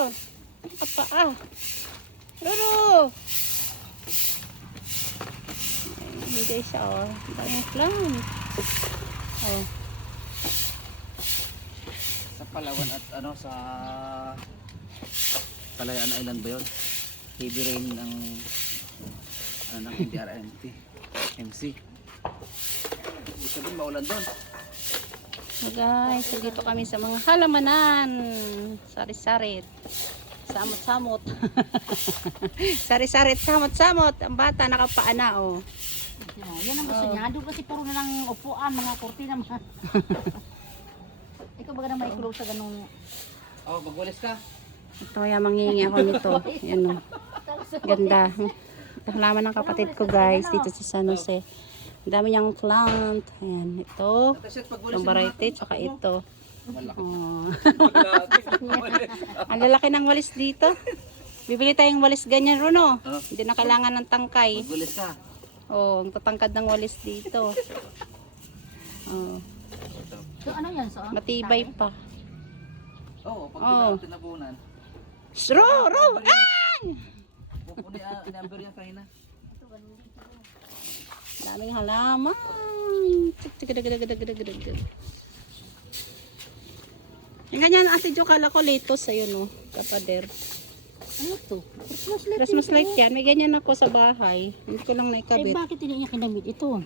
Apa ah. Ay, Hindi siya oh. Daming plant. Oh. Sa Palawan at ano sa Kalayaan Island ba yun? Heavy rain ng ano ng NDRMT MC. Ibig sabihin maulan doon. So guys, dito kami sa mga halamanan. Sari-sarit. Samot-samot. Sari-sarit, samot-samot. Ang bata nakapaana oh. Yan ang gusto Oh. niya. Doon kasi puro na lang upuan, mga kurtina, mga... Ikaw ba na may kulog sa ganung... Oh, magwalis ka. Ito, yan, mangingi ako nito. Yan o. Ganda. Ito halaman ng kapatid ko guys, dito sa San Jose. Ang dami niyang plant. Ayan, ito. Itong variety, tsaka ito. Oh. Ang lalaki ng walis dito. Bibili tayong walis ganyan, Runo. Oh. Hindi na kailangan ng tangkay. Magwalis ka. Oh, ang tatangkad ng walis dito. Oh, Ito. So ano yan? So, matibay pa. Oo, pag Oh. oh. tinabunan. Ro, ro, ah! Pupuni, uh, number yan kanina. Daming halaman. Yung ganyan, ate Jo, kala ko lettuce sa'yo, no? Kapader. Ano to? Christmas light. Christmas light yan. May ganyan ako sa bahay. Hindi ko lang Eh, naikabit. bakit hindi niya kinamit ito?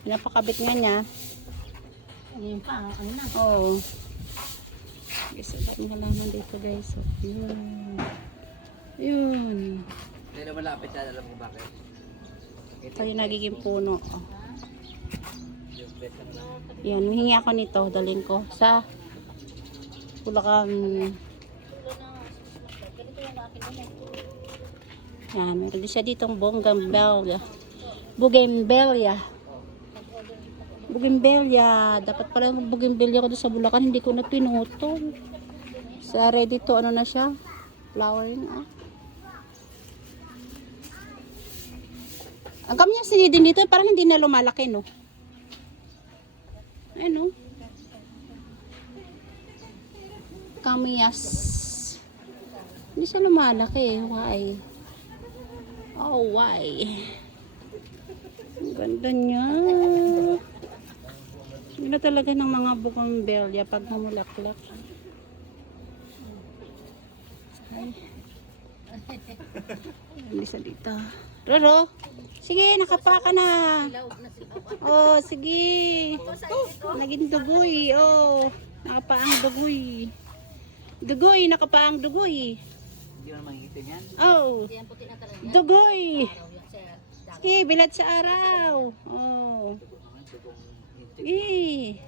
Pinapakabit nga niya. Ngayon pa, ano na? Oo. Oh. Guys, ang daming halaman dito, guys. Oh, Yun. Yun. Na malapit yan, alam ko bakit. Ito yung nagiging puno. Yan, humingi ako nito. Dalhin ko sa Bulacan. Yan, meron din siya ditong bougainvillea. Bougainvillea. Bougainvillea. Dapat pala yung bougainvillea ko doon sa Bulacan. Hindi ko na pinutol. Sa ready to, ano na siya? Flowering, ah. Ang kami yung sinidin dito, parang hindi na lumalaki, no? Ayun, no? Kamiyas. Hindi siya lumalaki. Why? Oh, why? Ang ganda niya. Ganda talaga ng mga bougainvillea pag mamulaklak. Ay. Hindi siya dito. Roro, sige, nakapa ka na. Oh, sige. Naging dugoy. Oh, nakapaang dugoy. Dugoy, nakapaang dugoy. Hindi mo naman hihitin yan. Oh, dugoy. Sa. Sige, bilad sa araw. Oh. Eh.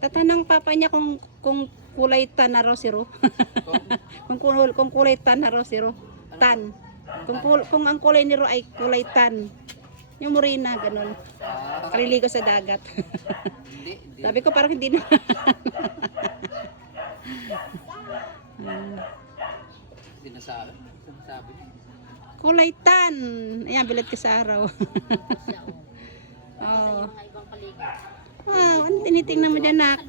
Tatanang papa niya kung kung kulay tan na raw kung, kul- kung kulay tan na raw. Tan. Kung, kung ang kulay ni Ro ay kulay tan. Yung morena, ganun. Kaliligo sa dagat. Sabi ko parang hindi na. Sinasabi niya. kulay tan. Ayan, bilad ko sa araw. Oh. Wow, ano tinitingnan mo dyan, nak?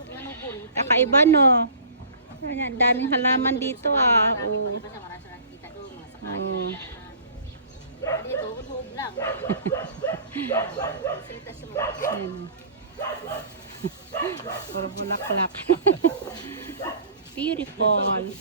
Kakaiba, no? Ayan, daming halaman dito, ah. Oh. Oh. Dito, unhog lang. Puro bulaklak. Beautiful.